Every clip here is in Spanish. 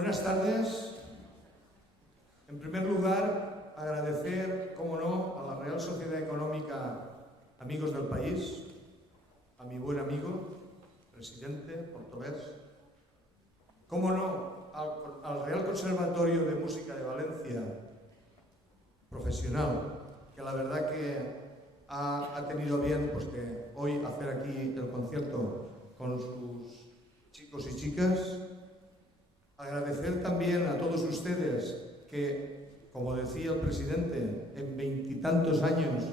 Buenas tardes. En primer lugar, agradecer, cómo no, a la Real Sociedad Económica Amigos del País, a mi buen amigo, presidente portugués, cómo no, al Real Conservatorio de Música de Valencia, profesional, que la verdad que ha tenido bien pues, que hoy hacer aquí el concierto con sus chicos y chicas. Agradecer también a todos ustedes que, como decía el presidente, en 20 y tantos años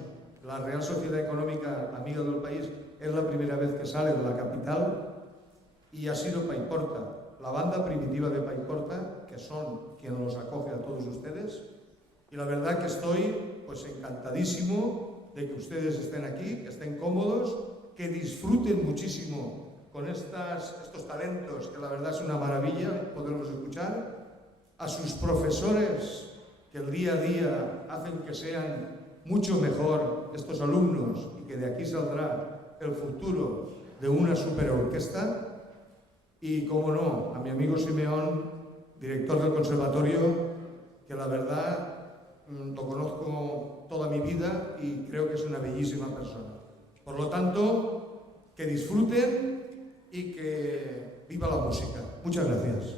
la Real Sociedad Económica Amiga del País es la primera vez que sale de la capital y ha sido Paiporta, la banda primitiva de Paiporta, que son quienes los acoge a todos ustedes. Y la verdad que estoy pues encantadísimo de que ustedes estén aquí, que estén cómodos, que disfruten muchísimo con estos talentos, que la verdad es una maravilla poderlos escuchar, a sus profesores que el día a día hacen que sean mucho mejor estos alumnos y que de aquí saldrá el futuro de una superorquesta, y, como no, a mi amigo Simeón, director del conservatorio, que la verdad lo conozco toda mi vida y creo que es una bellísima persona. Por lo tanto, que disfruten y que viva la música. Muchas gracias.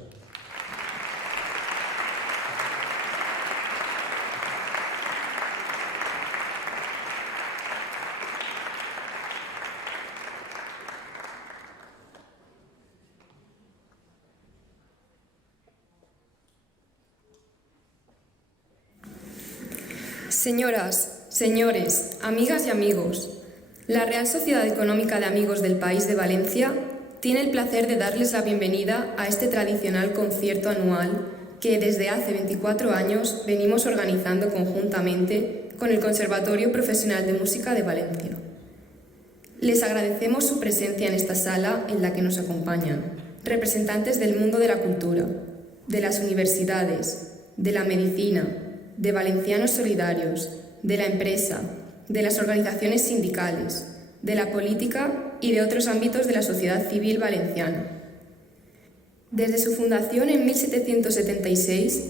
Señoras, señores, amigas y amigos, la Real Sociedad Económica de Amigos del País de Valencia tiene el placer de darles la bienvenida a este tradicional concierto anual que desde hace 24 años venimos organizando conjuntamente con el Conservatorio Profesional de Música de Valencia. Les agradecemos su presencia en esta sala en la que nos acompañan representantes del mundo de la cultura, de las universidades, de la medicina, de Valencianos Solidarios, de la empresa, de las organizaciones sindicales, de la política y de otros ámbitos de la sociedad civil valenciana. Desde su fundación en 1776,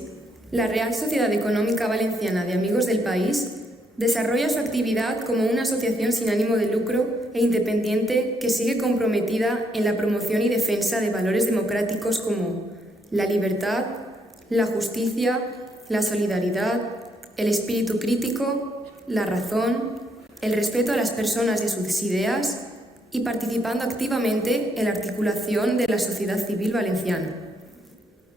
la Real Sociedad Económica Valenciana de Amigos del País desarrolla su actividad como una asociación sin ánimo de lucro e independiente que sigue comprometida en la promoción y defensa de valores democráticos como la libertad, la justicia, la solidaridad, el espíritu crítico, la razón, el respeto a las personas y a sus ideas y participando activamente en la articulación de la sociedad civil valenciana.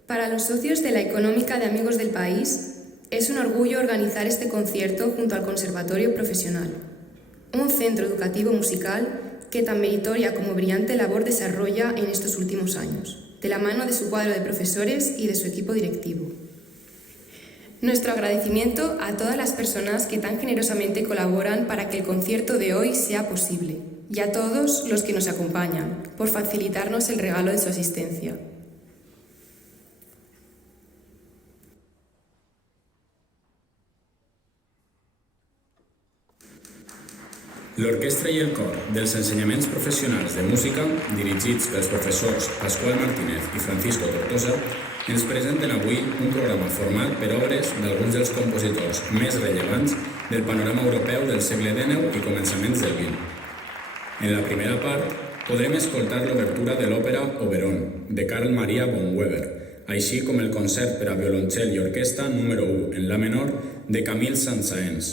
Para los socios de la Económica de Amigos del País, es un orgullo organizar este concierto junto al Conservatorio Profesional, un centro educativo musical que tan meritoria como brillante labor desarrolla en estos últimos años, de la mano de su cuadro de profesores y de su equipo directivo. Nuestro agradecimiento a todas las personas que tan generosamente colaboran para que el concierto de hoy sea posible y a todos los que nos acompañan por facilitarnos el regalo de su asistencia. L'orquestra i el cor dels ensenyaments professionals de música, dirigits pels professors Pasqual Martínez i Francisco Tortosa, ens presenten avui un programa format per obres d'alguns dels compositors més rellevants del panorama europeu del segle XIX i començaments del XX. En la primera part, podrem escoltar l'obertura de l'òpera Oberon, de Carl Maria von Weber, així com el concert per a violoncel i orquestra número 1 en la menor de Camille Saint-Saëns.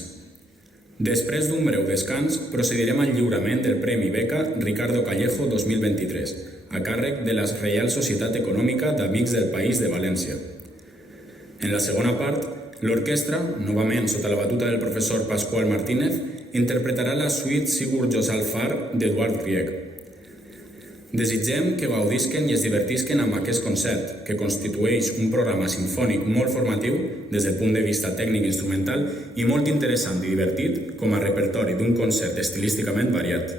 Després d'un breu descans, procedirem al lliurament del Premi Beca Ricardo Callejo 2023, a càrrec de la Reial Societat Econòmica d'Amics del País de València. En la segona part, l'orquestra, novament sota la batuta del professor Pasqual Martínez, interpretarà la suite Sigurd Jossalfar d'Eduard Grieg. Desitgem que gaudisquen i es divertisquen amb aquest concert, que constitueix un programa simfònic molt formatiu des del punt de vista tècnic-instrumental i molt interessant i divertit com a repertori d'un concert estilísticament variat.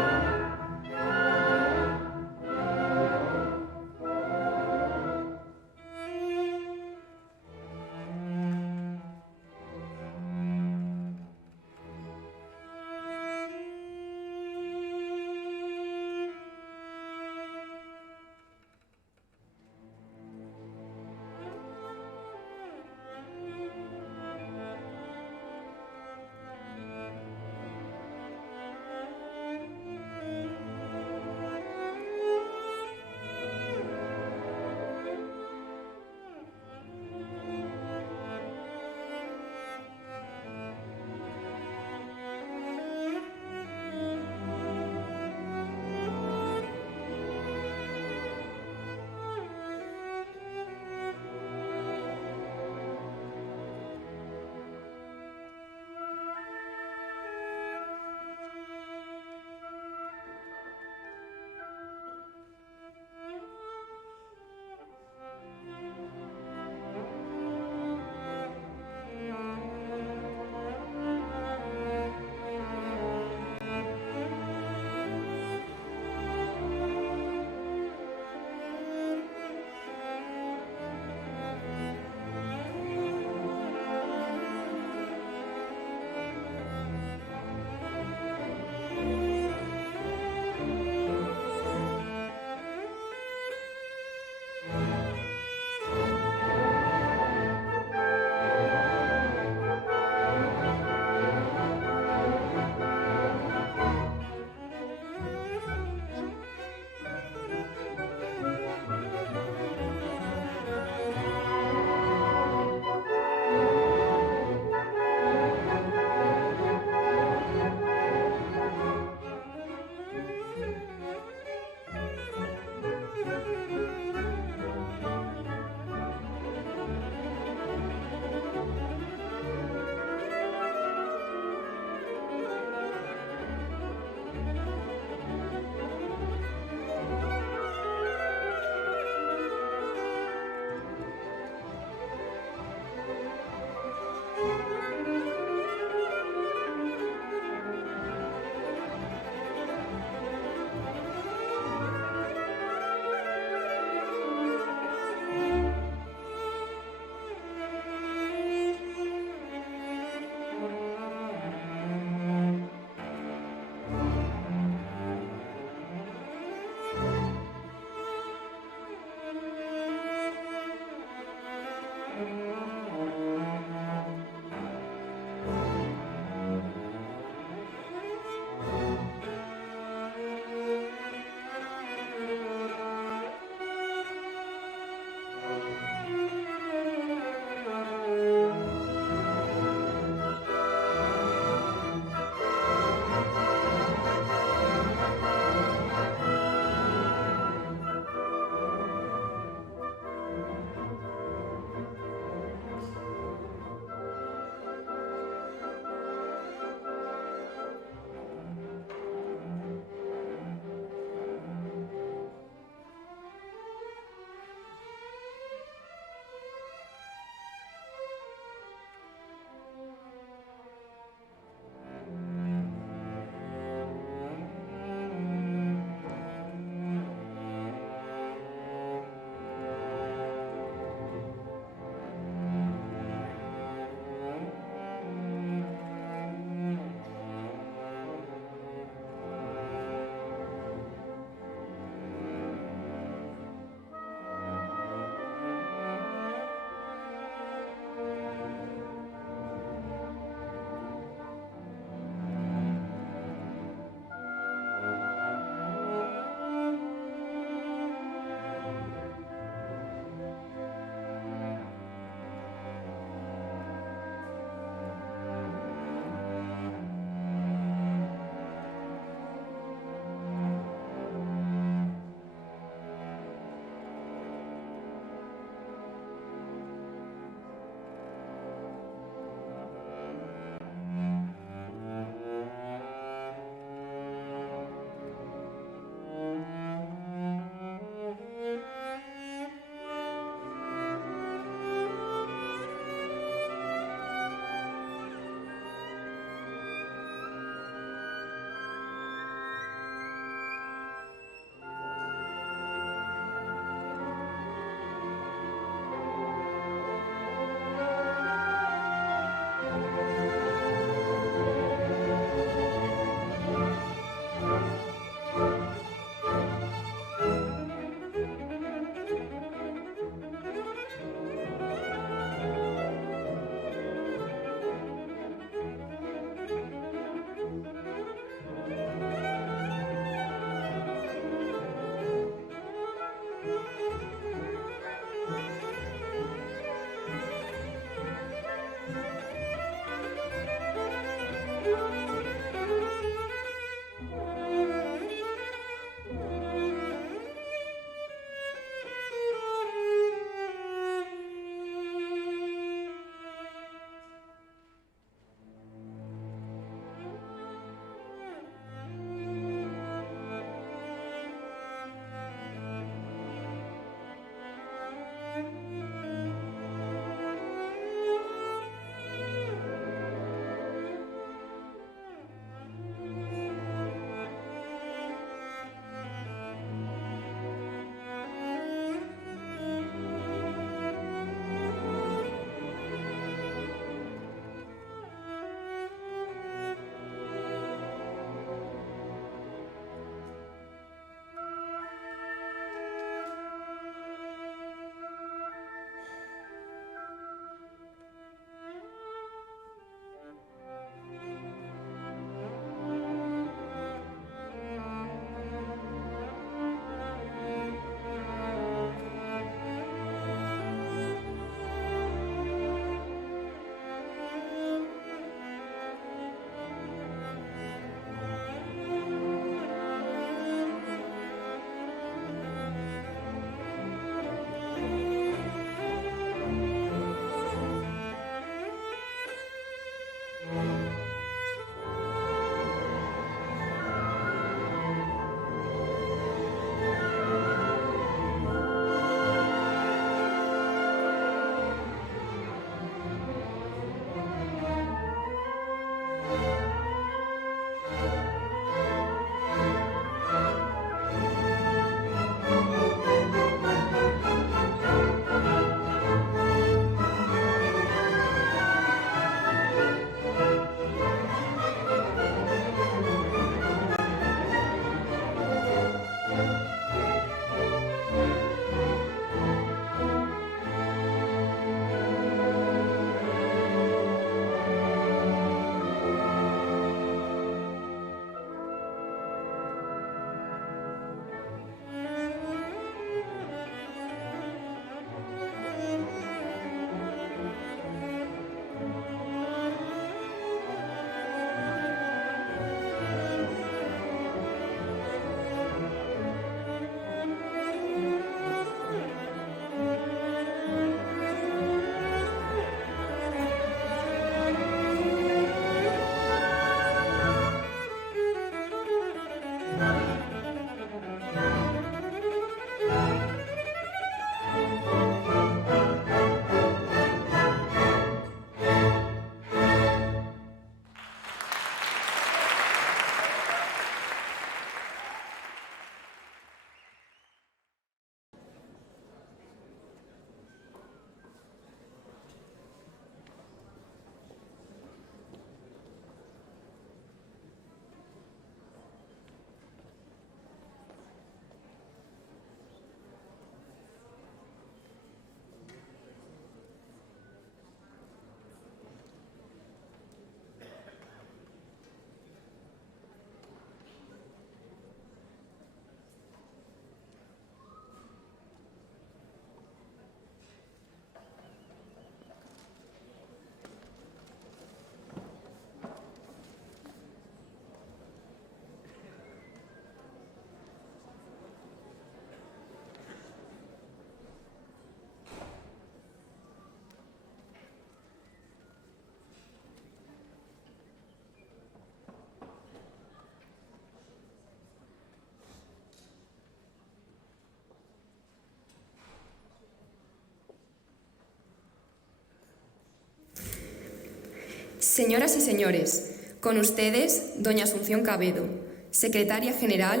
Señoras y señores, con ustedes, doña Asunción Cabedo, secretaria general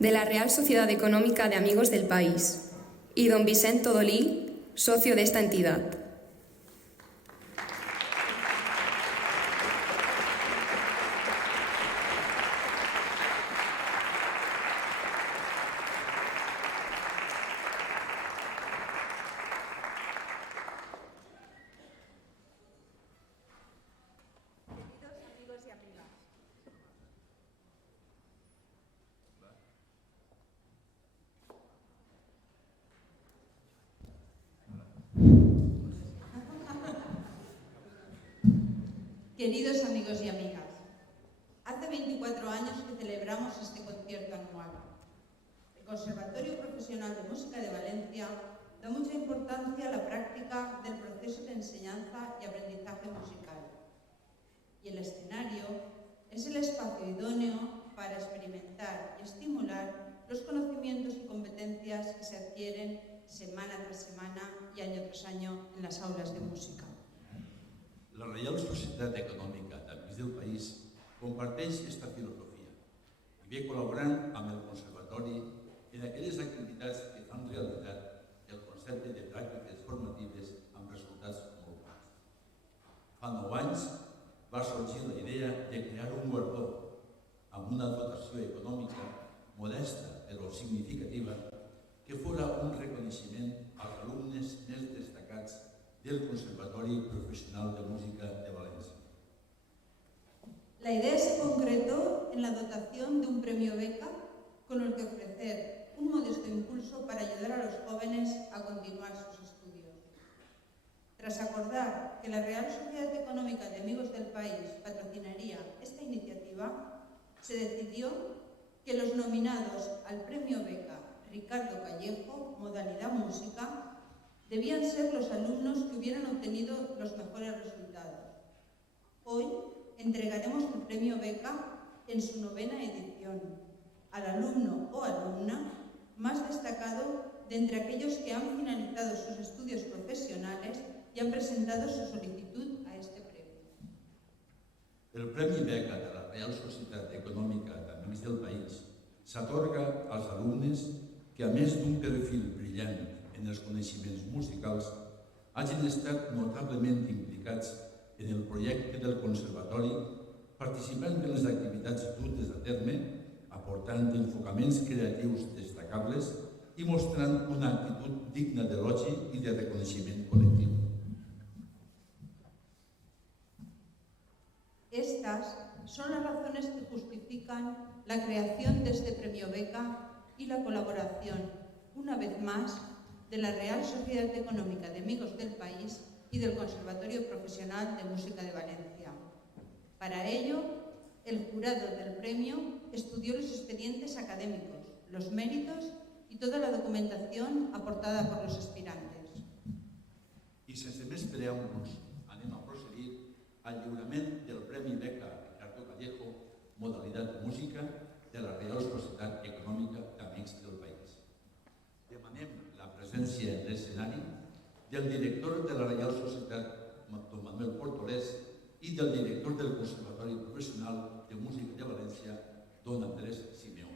de la Real Sociedad Económica de Amigos del País, y don Vicent Todolí, socio de esta entidad. Queridos amigos y amigas, hace 24 años que celebramos este concierto anual. El Conservatorio Profesional de Música de Valencia da mucha importancia a la práctica del proceso de enseñanza y aprendizaje musical. Y el escenario es el espacio idóneo para experimentar y estimular los conocimientos y competencias que se adquieren semana tras semana y año tras año en las aulas de música. La Reial Societat Econòmica d'Amics del País comparteix aquesta filosofia i ve col·laborant amb el Conservatori en aquelles activitats que fan realitat el concepte de pràctiques formatives amb resultats molt bons. Fa 9 anys va sorgir la idea de crear un guardó amb una dotació econòmica modesta però significativa que fora un reconeixement als alumnes més destacats del Conservatorio Profesional de Música de Valencia. La idea se concretó en la dotación de un premio beca con el que ofrecer un modesto impulso para ayudar a los jóvenes a continuar sus estudios. Tras acordar que la Real Sociedad Económica de Amigos del País patrocinaría esta iniciativa, se decidió que los nominados al premio beca Ricardo Callejo, modalidad música, debían ser los alumnos que hubieran obtenido los mejores resultados. Hoy entregaremos el premio beca en su 9ª edición al alumno o alumna más destacado de entre aquellos que han finalizado sus estudios profesionales y han presentado su solicitud a este premio. El Premi Beca de la Real Societat Econòmica d'Amics del País s'atorga als alumnes que, a més d'un perfil brillant en els coneixements musicals, hagin estat notablement implicats en el projecte del Conservatori, participant en les activitats dutes a terme, aportant enfocaments creatius destacables i mostrant una actitud digna d'elogi i de reconeixement col·lectiu. Estas son las razones que justifican la creación de este premio beca y la colaboración, una vez más, de la Real Sociedad Económica de Amigos del País y del Conservatorio Profesional de Música de Valencia. Para ello, el jurado del premio estudió los expedientes académicos, los méritos y toda la documentación aportada por los aspirantes. I sense més preàmbuls, anem a procedir al lliurament del Premi Beca Ricardo Callejo, modalitat música, de la Real Societat Econòmica d'Amics del País. Demanem la presència en l'escenari del director de la Reial Societat, don Manuel Portolés, i del director del Conservatori Profesional de Música de València, don Andrés Simeón.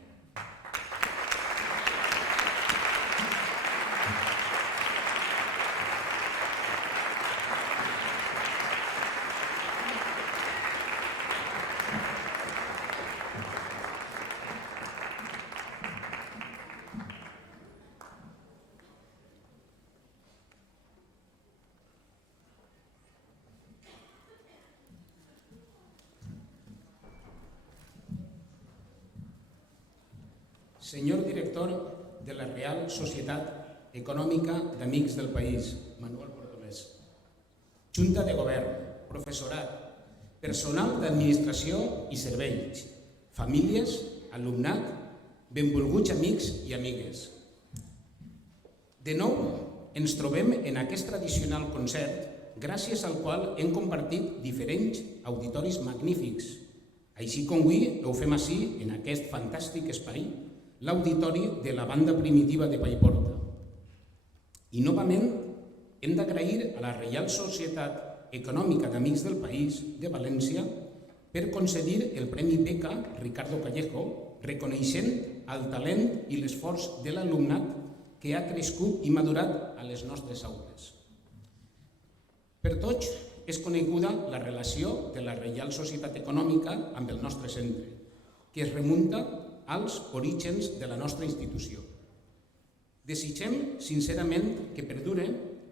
Señor director de la Real Societat Econòmica d'Amics del País, Manuel Portolés. Junta de Govern, professorat, personal d'administració i serveis, famílies, alumnat, benvolguts amics i amigues. De nou, ens trobem en aquest tradicional concert gràcies al qual hem compartit diferents auditoris magnífics, així com avui ho fem ací, en aquest fantàstic espai, l'auditori de la banda primitiva de Paiporta. I novament hem d'agrair a la Reial Societat Econòmica d'Amics del País de València per concedir el Premi Beca Ricardo Callejo, reconeixent el talent i l'esforç de l'alumnat que ha crescut i madurat a les nostres aules. Per tots és coneguda la relació de la Reial Societat Econòmica amb el nostre centre, que es remunta als orígens de la nostra institució. Desitgem sincerament que perdure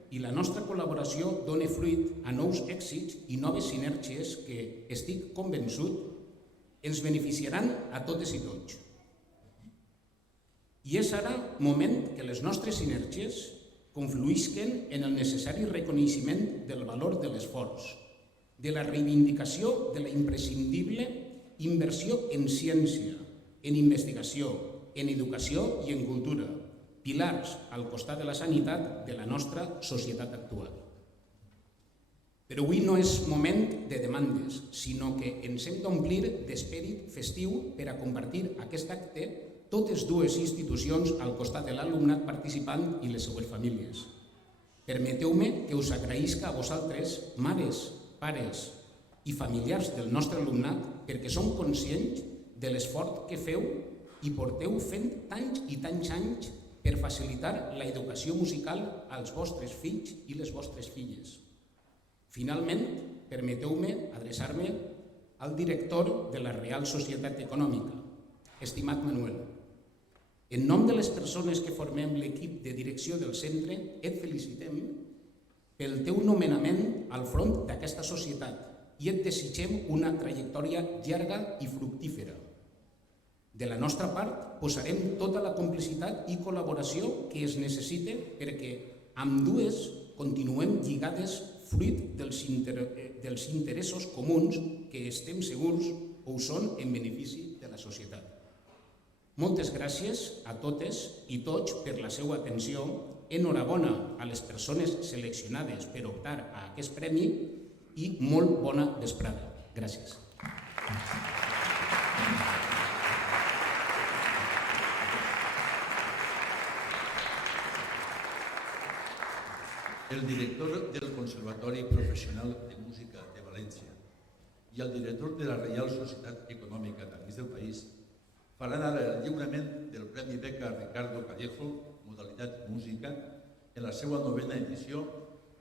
i la nostra col·laboració doni fruit a nous èxits i noves sinergies que, estic convençut, ens beneficiaran a totes i tots. I és ara moment que les nostres sinergies confluïsquen en el necessari reconeixement del valor de l'esforç, de la reivindicació de la imprescindible inversió en ciència, en investigació, en educació i en cultura, pilars al costat de la sanitat de la nostra societat actual. Però avui no és moment de demandes, sinó que ens hem d'omplir d'esperit festiu per a compartir aquest acte totes dues institucions al costat de l'alumnat participant i les seues famílies. Permeteu-me que us agraïsca a vosaltres, mares, pares i familiars del nostre alumnat, perquè som conscients de l'esforç que feu i porteu fent tants i tants anys per facilitar l'educació musical als vostres fills i les vostres filles. Finalment, permeteu-me adreçar-me al director de la Real Societat Econòmica, estimat Manuel. En nom de les persones que formem l'equip de direcció del centre, et felicitem pel teu nomenament al front d'aquesta societat i et desitgem una trajectòria llarga i fructífera. De la nostra part, posarem tota la complicitat i col·laboració que es necessite perquè ambdues continuem lligades fruit dels interessos comuns que estem segurs ho són en benefici de la societat. Moltes gràcies a totes i tots per la seva atenció. Enhorabona a les persones seleccionades per optar a aquest premi i molt bona vesprada. Gràcies. El director del Conservatori Professional de Música de València i el director de la Reial Societat Econòmica d'Amics del País faran ara el lliurament del Premi Beca Ricardo Callejo, modalitat música, en la seva 9a edició,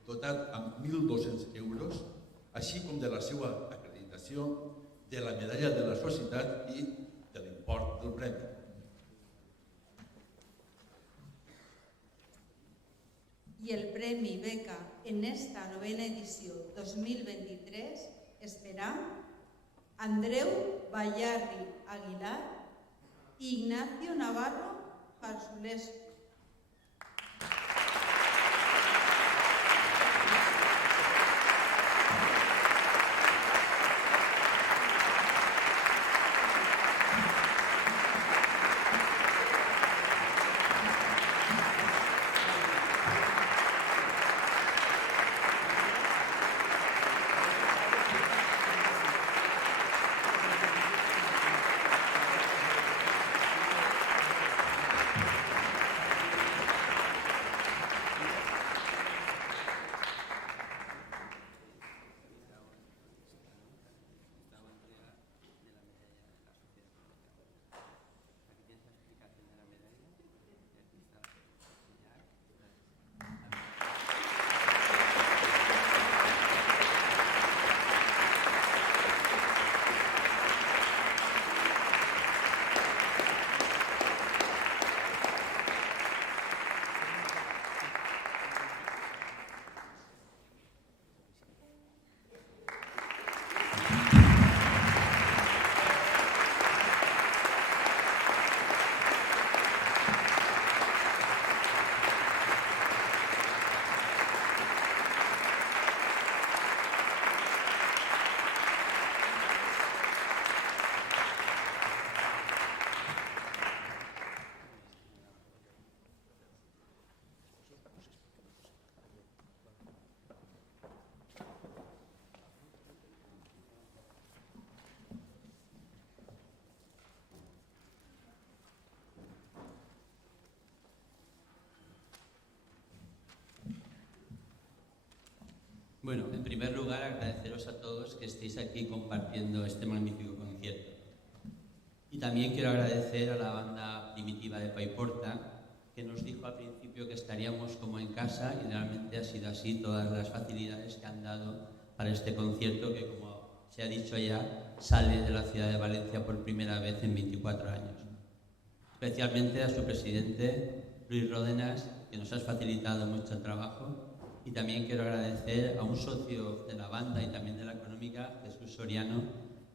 dotat amb 1.200 euros, així com de la seva acreditació, de la medalla de la societat i de l'import del premi. Y el Premi Beca en esta 9a edició 2023 esperà Andreu Ballarri Aguilar i Ignacio Navarro Farzulescu. Bueno, en primer lugar, agradeceros a todos que estéis aquí compartiendo este magnífico concierto. Y también quiero agradecer a la banda Primitiva de Paiporta, que nos dijo al principio que estaríamos como en casa, y realmente ha sido así, todas las facilidades que han dado para este concierto que, como se ha dicho ya, sale de la ciudad de Valencia por primera vez en 24 años. Especialmente a su presidente, Luis Ródenas, que nos has facilitado mucho el trabajo. Y también quiero agradecer a un socio de la banda y también de la económica, Jesús Soriano,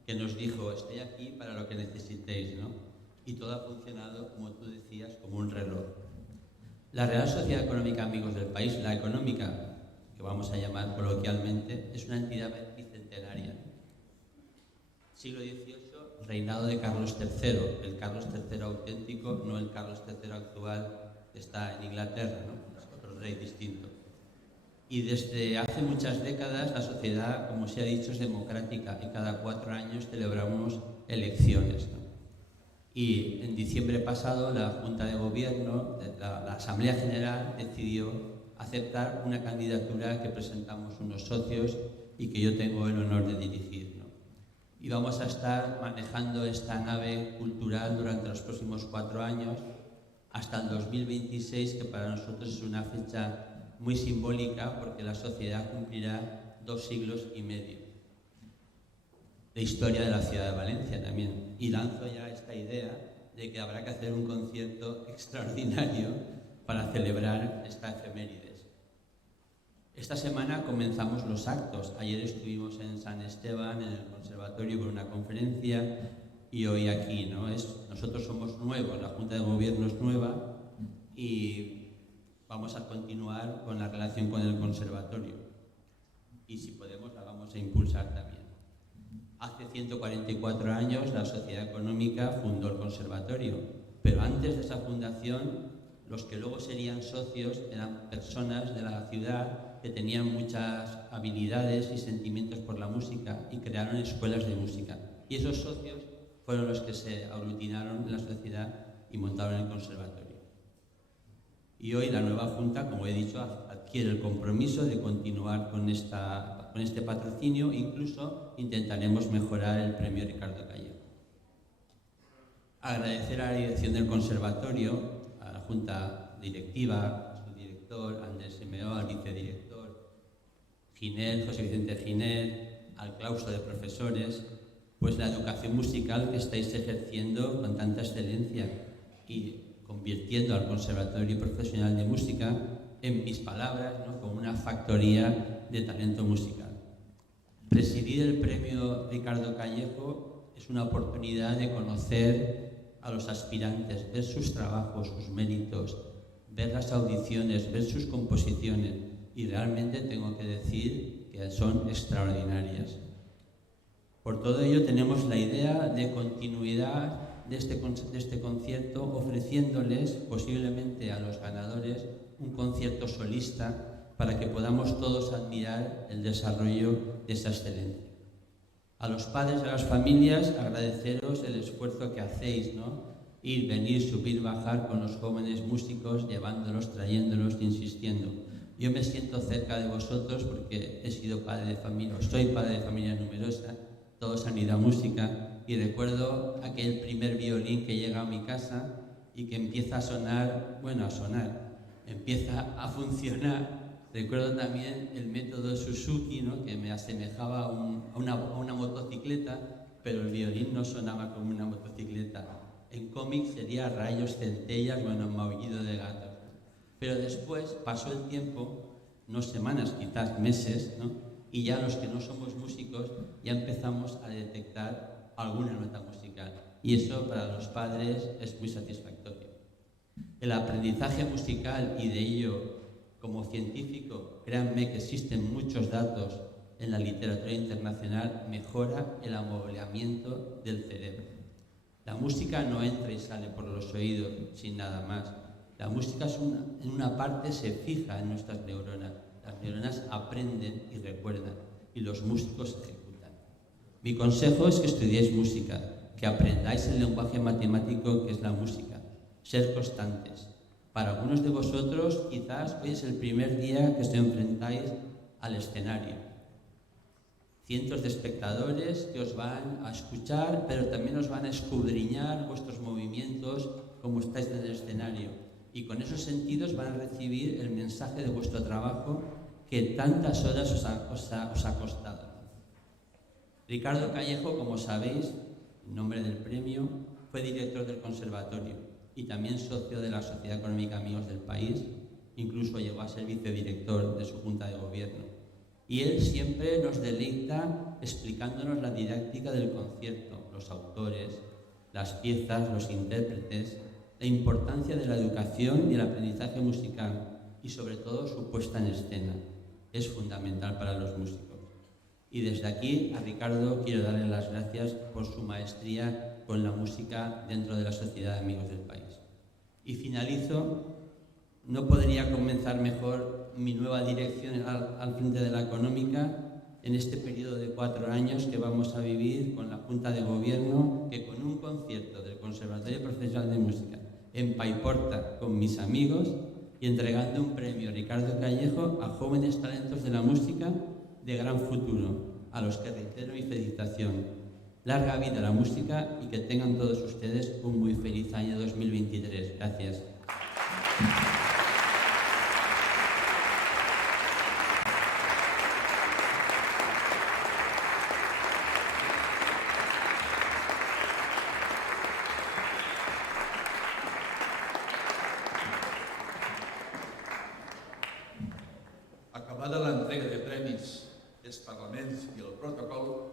que nos dijo, estoy aquí para lo que necesitéis, ¿no? Y todo ha funcionado, como tú decías, como un reloj. La Real Sociedad Económica Amigos del País, la económica, que vamos a llamar coloquialmente, es una entidad bicentenaria. Siglo XVIII, reinado de Carlos III, el Carlos III auténtico, no el Carlos III actual que está en Inglaterra, ¿no? Es otro rey distinto. Y desde hace muchas décadas la sociedad, como se ha dicho, es democrática y cada 4 años celebramos elecciones, ¿no? Y en diciembre pasado la Junta de Gobierno, la Asamblea General, decidió aceptar una candidatura que presentamos unos socios y que yo tengo el honor de dirigir, ¿no? Y vamos a estar manejando esta nave cultural durante los próximos 4 años, hasta el 2026, que para nosotros es una fecha muy simbólica porque la sociedad cumplirá 2 siglos y medio de historia de la ciudad de Valencia también. Y lanzo ya esta idea de que habrá que hacer un concierto extraordinario para celebrar esta efemérides. Esta semana comenzamos los actos. Ayer estuvimos en San Esteban, en el conservatorio, con una conferencia, y hoy aquí, ¿no? Nosotros somos nuevos, la Junta de Gobierno es nueva y vamos a continuar con la relación con el conservatorio. Y si podemos, la vamos a impulsar también. Hace 144 años la Sociedad Económica fundó el conservatorio, pero antes de esa fundación, los que luego serían socios eran personas de la ciudad que tenían muchas habilidades y sentimientos por la música y crearon escuelas de música. Y esos socios fueron los que se aglutinaron en la sociedad y montaron el conservatorio. Y hoy la nueva Junta, como he dicho, adquiere el compromiso de continuar con este patrocinio. Incluso intentaremos mejorar el premio Ricardo Callejo. Agradecer a la dirección del conservatorio, a la Junta Directiva, a su director, Andrés Simeó, al vicedirector, Ginel, José Vicente Ginel, al claustro de profesores, pues la educación musical que estáis ejerciendo con tanta excelencia y convirtiendo al Conservatorio Profesional de Música, en mis palabras, ¿no?, como una factoría de talento musical. Presidir el premio Ricardo Callejo es una oportunidad de conocer a los aspirantes, ver sus trabajos, sus méritos, ver las audiciones, ver sus composiciones, y realmente tengo que decir que son extraordinarias. Por todo ello tenemos la idea de continuidad de este concierto, ofreciéndoles posiblemente a los ganadores un concierto solista para que podamos todos admirar el desarrollo de esa excelencia. A los padres y a las familias agradeceros el esfuerzo que hacéis, ¿no? Ir, venir, subir, bajar con los jóvenes músicos, llevándolos, trayéndolos, insistiendo. Yo me siento cerca de vosotros porque he sido padre de familia, soy padre de familia numerosa, todos han ido a música. Y recuerdo aquel primer violín que llega a mi casa y que empieza a sonar, empieza a funcionar. Recuerdo también el método Suzuki, ¿no?, que me asemejaba a una motocicleta, pero el violín no sonaba como una motocicleta. En cómic sería rayos, centellas, maullido de gatos. Pero después pasó el tiempo, no semanas, quizás meses, ¿no?, y ya los que no somos músicos ya empezamos a detectar alguna nota musical, y eso para los padres es muy satisfactorio. El aprendizaje musical, y de ello como científico, créanme que existen muchos datos en la literatura internacional, mejora el amoblamiento del cerebro. La música no entra y sale por los oídos sin nada más. La música en una parte se fija en nuestras neuronas. Las neuronas aprenden y recuerdan, y los músicos ejecutan. Mi consejo es que estudiéis música, que aprendáis el lenguaje matemático que es la música, ser constantes. Para algunos de vosotros, quizás hoy es el primer día que os enfrentáis al escenario. Cientos de espectadores que os van a escuchar, pero también os van a escudriñar vuestros movimientos como estáis en el escenario. Y con esos sentidos van a recibir el mensaje de vuestro trabajo que tantas horas os ha costado. Ricardo Callejo, como sabéis, en nombre del premio, fue director del conservatorio y también socio de la Sociedad Económica Amigos del País, incluso llegó a ser vicedirector de su junta de gobierno. Y él siempre nos deleita explicándonos la didáctica del concierto, los autores, las piezas, los intérpretes, la importancia de la educación y el aprendizaje musical y sobre todo su puesta en escena. Es fundamental para los músicos. Y desde aquí a Ricardo quiero darle las gracias por su maestría con la música dentro de la Sociedad de Amigos del País. Y finalizo, no podría comenzar mejor mi nueva dirección al frente de la económica en este periodo de 4 años que vamos a vivir con la Junta de Gobierno, que con un concierto del Conservatorio Profesional de Música en Paiporta con mis amigos y entregando un premio Ricardo Callejo a jóvenes talentos de la música de gran futuro, a los que reitero mi felicitación. Larga vida a la música y que tengan todos ustedes un muy feliz año 2023. Gracias. Acabada l'entrega de premis dels parlaments i el protocol,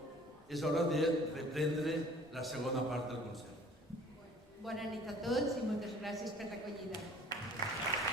és hora de reprendre la segona part del concert. Bona nit a tots i moltes gràcies per l'acollida.